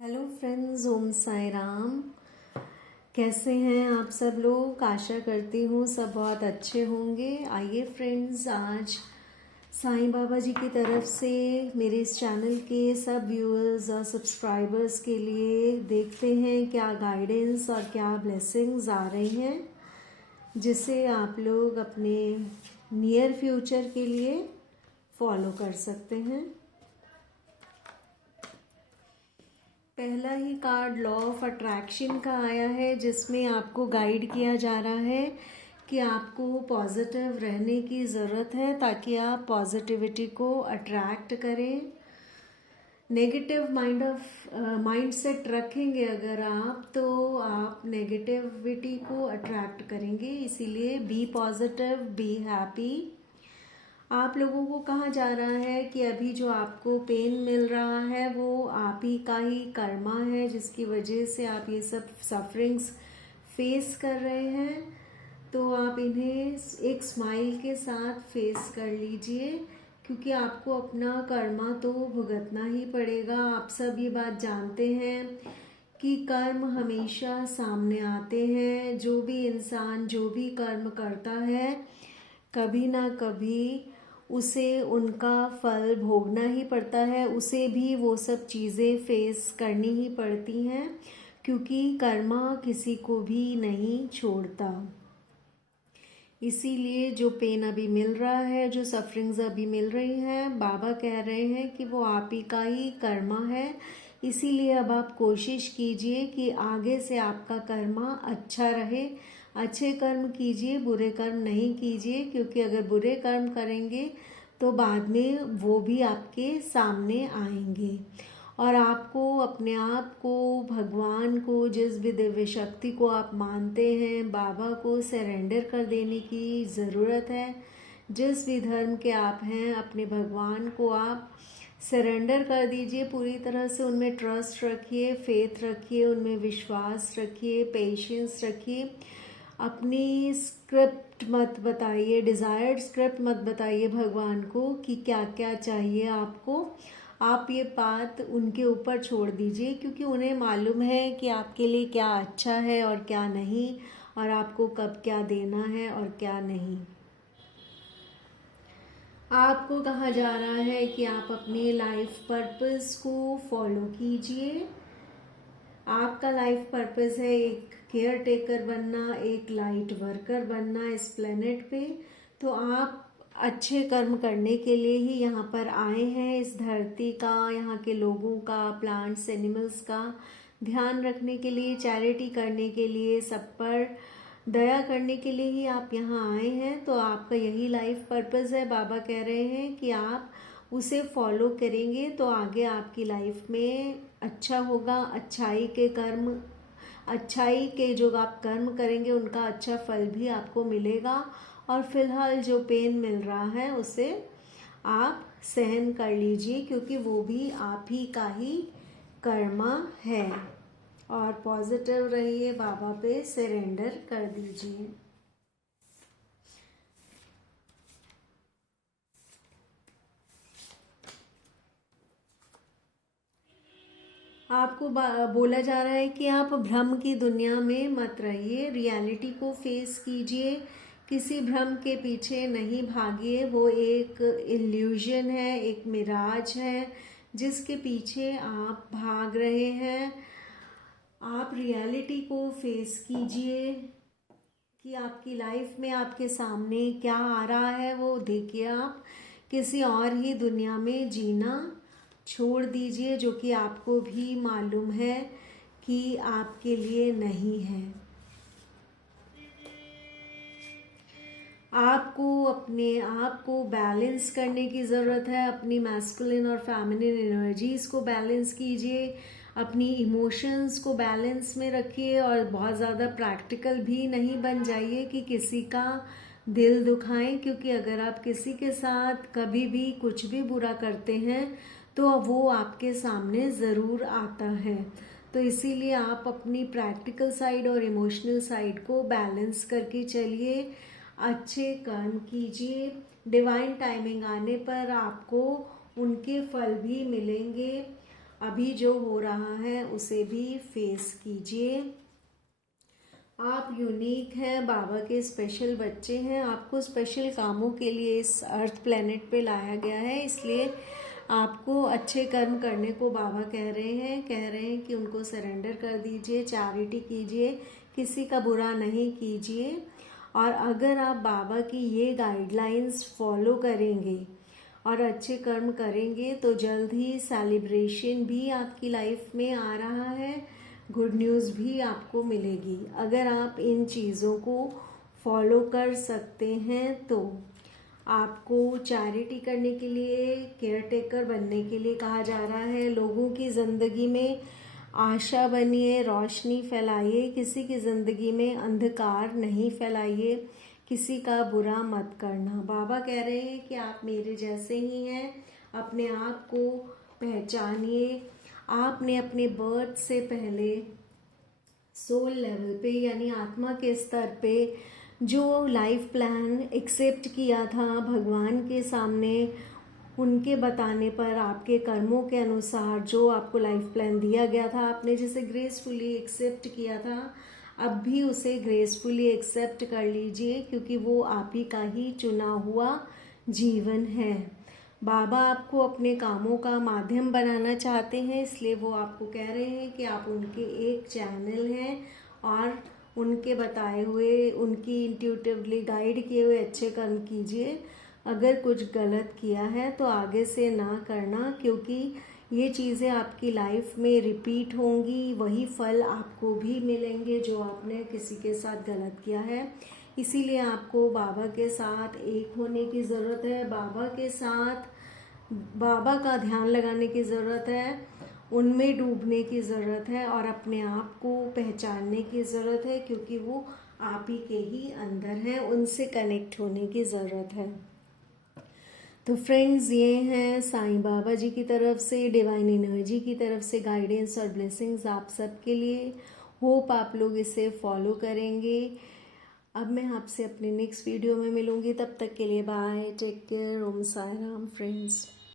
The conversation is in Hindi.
हेलो फ्रेंड्स, ओम साई राम। कैसे हैं आप सब लोग? आशा करती हूँ सब बहुत अच्छे होंगे। आइए फ्रेंड्स, आज साईं बाबा जी की तरफ से मेरे इस चैनल के सब व्यूअर्स और सब्सक्राइबर्स के लिए देखते हैं क्या गाइडेंस और क्या ब्लेसिंग्स आ रही हैं, जिसे आप लोग अपने नियर फ्यूचर के लिए फॉलो कर सकते हैं। पहला ही कार्ड लॉ ऑफ अट्रैक्शन का आया है, जिसमें आपको गाइड किया जा रहा है कि आपको पॉजिटिव रहने की ज़रूरत है ताकि आप पॉजिटिविटी को अट्रैक्ट करें। नेगेटिव माइंड सेट रखेंगे अगर आप, तो आप नेगेटिविटी को अट्रैक्ट करेंगे। इसीलिए बी पॉजिटिव, बी हैप्पी। आप लोगों को कहा जा रहा है कि अभी जो आपको पेन मिल रहा है वो आप ही का ही कर्मा है, जिसकी वजह से आप ये सब सफरिंग्स फेस कर रहे हैं। तो आप इन्हें एक स्माइल के साथ फेस कर लीजिए, क्योंकि आपको अपना कर्मा तो भुगतना ही पड़ेगा। आप सब ये बात जानते हैं कि कर्म हमेशा सामने आते हैं। जो भी इंसान जो भी कर्म करता है, कभी ना कभी उसे उनका फल भोगना ही पड़ता है। उसे भी वो सब चीज़ें फेस करनी ही पड़ती हैं, क्योंकि कर्मा किसी को भी नहीं छोड़ता। इसीलिए जो पेन अभी मिल रहा है, जो सफरिंग्स अभी मिल रही हैं, बाबा कह रहे हैं कि वो आप ही का ही कर्मा है। इसीलिए अब आप कोशिश कीजिए कि आगे से आपका कर्मा अच्छा रहे। अच्छे कर्म कीजिए, बुरे कर्म नहीं कीजिए, क्योंकि अगर बुरे कर्म करेंगे तो बाद में वो भी आपके सामने आएंगे। और आपको अपने आप को, भगवान को, जिस भी दिव्य शक्ति को आप मानते हैं, बाबा को सरेंडर कर देने की ज़रूरत है। जिस भी धर्म के आप हैं, अपने भगवान को आप सरेंडर कर दीजिए पूरी तरह से। उनमें ट्रस्ट रखिए, फेथ रखिए, उनमें विश्वास रखिए, पेशेंस रखिए। अपनी स्क्रिप्ट मत बताइए, डिज़ायर्ड स्क्रिप्ट मत बताइए भगवान को कि क्या क्या चाहिए आपको। आप ये बात उनके ऊपर छोड़ दीजिए, क्योंकि उन्हें मालूम है कि आपके लिए क्या अच्छा है और क्या नहीं, और आपको कब क्या देना है और क्या नहीं। आपको कहा जा रहा है कि आप अपने लाइफ पर्पस को फॉलो कीजिए। आपका लाइफ पर्पस है एक केयर टेकर बनना, एक लाइट वर्कर बनना इस प्लेनेट पे। तो आप अच्छे कर्म करने के लिए ही यहाँ पर आए हैं। इस धरती का, यहाँ के लोगों का, प्लांट्स एनिमल्स का ध्यान रखने के लिए, चैरिटी करने के लिए, सब पर दया करने के लिए ही आप यहाँ आए हैं। तो आपका यही लाइफ पर्पस है। बाबा कह रहे हैं कि आप उसे फॉलो करेंगे तो आगे आपकी लाइफ में अच्छा होगा। अच्छाई के जो आप कर्म करेंगे उनका अच्छा फल भी आपको मिलेगा। और फिलहाल जो पेन मिल रहा है उसे आप सहन कर लीजिए, क्योंकि वो भी आप ही का ही कर्मा है। और पॉजिटिव रहिए, बाबा पे सरेंडर कर दीजिए। आपको बोला जा रहा है कि आप भ्रम की दुनिया में मत रहिए, रियलिटी को फेस कीजिए। किसी भ्रम के पीछे नहीं भागिए। वो एक इल्यूजन है, एक मिराज है जिसके पीछे आप भाग रहे हैं। आप रियलिटी को फेस कीजिए कि आपकी लाइफ में आपके सामने क्या आ रहा है, वो देखिए। आप किसी और ही दुनिया में जीना छोड़ दीजिए, जो कि आपको भी मालूम है कि आपके लिए नहीं है। आपको अपने आप को बैलेंस करने की ज़रूरत है। अपनी मैस्कुलिन और फेमिनिन एनर्जीज़ को बैलेंस कीजिए। अपनी इमोशंस को बैलेंस में रखिए, और बहुत ज़्यादा प्रैक्टिकल भी नहीं बन जाइए कि किसी का दिल दुखाएं, क्योंकि अगर आप किसी के साथ कभी भी कुछ भी बुरा करते हैं तो वो आपके सामने ज़रूर आता है। तो इसीलिए आप अपनी प्रैक्टिकल साइड और इमोशनल साइड को बैलेंस करके चलिए। अच्छे कर्म कीजिए। डिवाइन टाइमिंग आने पर आपको उनके फल भी मिलेंगे। अभी जो हो रहा है उसे भी फेस कीजिए। आप यूनिक हैं, बाबा के स्पेशल बच्चे हैं। आपको स्पेशल कामों के लिए इस अर्थ प्लेनेट पे लाया गया है, इसलिए आपको अच्छे कर्म करने को बाबा कह रहे हैं कि उनको सरेंडर कर दीजिए, चैरिटी कीजिए, किसी का बुरा नहीं कीजिए। और अगर आप बाबा की ये गाइडलाइंस फॉलो करेंगे और अच्छे कर्म करेंगे तो जल्द ही सेलिब्रेशन भी आपकी लाइफ में आ रहा है, गुड न्यूज़ भी आपको मिलेगी। अगर आप इन चीज़ों को फॉलो कर सकते हैं तो आपको चैरिटी करने के लिए, केयर टेकर बनने के लिए कहा जा रहा है। लोगों की ज़िंदगी में आशा बनिए, रोशनी फैलाइए, किसी की ज़िंदगी में अंधकार नहीं फैलाइए, किसी का बुरा मत करना। बाबा कह रहे हैं कि आप मेरे जैसे ही हैं, अपने आप को पहचानिए। आपने अपने बर्थ से पहले सोल लेवल पे यानी आत्मा के स्तर पे जो लाइफ प्लान एक्सेप्ट किया था भगवान के सामने, उनके बताने पर आपके कर्मों के अनुसार जो आपको लाइफ प्लान दिया गया था, आपने जिसे ग्रेसफुली एक्सेप्ट किया था, अब भी उसे ग्रेसफुली एक्सेप्ट कर लीजिए, क्योंकि वो आप ही का ही चुना हुआ जीवन है। बाबा आपको अपने कामों का माध्यम बनाना चाहते हैं, इसलिए वो आपको कह रहे हैं कि आप उनके एक चैनल हैं और उनके बताए हुए, उनकी इंट्यूटिवली गाइड किए हुए अच्छे कर्म कीजिए। अगर कुछ गलत किया है तो आगे से ना करना, क्योंकि ये चीज़ें आपकी लाइफ में रिपीट होंगी, वही फल आपको भी मिलेंगे जो आपने किसी के साथ गलत किया है। इसीलिए आपको बाबा के साथ एक होने की ज़रूरत है, बाबा के साथ बाबा का ध्यान लगाने की ज़रूरत है, उनमें डूबने की ज़रूरत है और अपने आप को पहचानने की ज़रूरत है, क्योंकि वो आप ही के ही अंदर हैं, उनसे कनेक्ट होने की ज़रूरत है। तो फ्रेंड्स, ये हैं साईं बाबा जी की तरफ से, डिवाइन एनर्जी की तरफ से गाइडेंस और ब्लेसिंग्स आप सबके लिए। होप आप लोग इसे फॉलो करेंगे। अब मैं आपसे अपने नेक्स्ट वीडियो में मिलूंगी, तब तक के लिए बाय, टेक केयर, ओम साई राम फ्रेंड्स।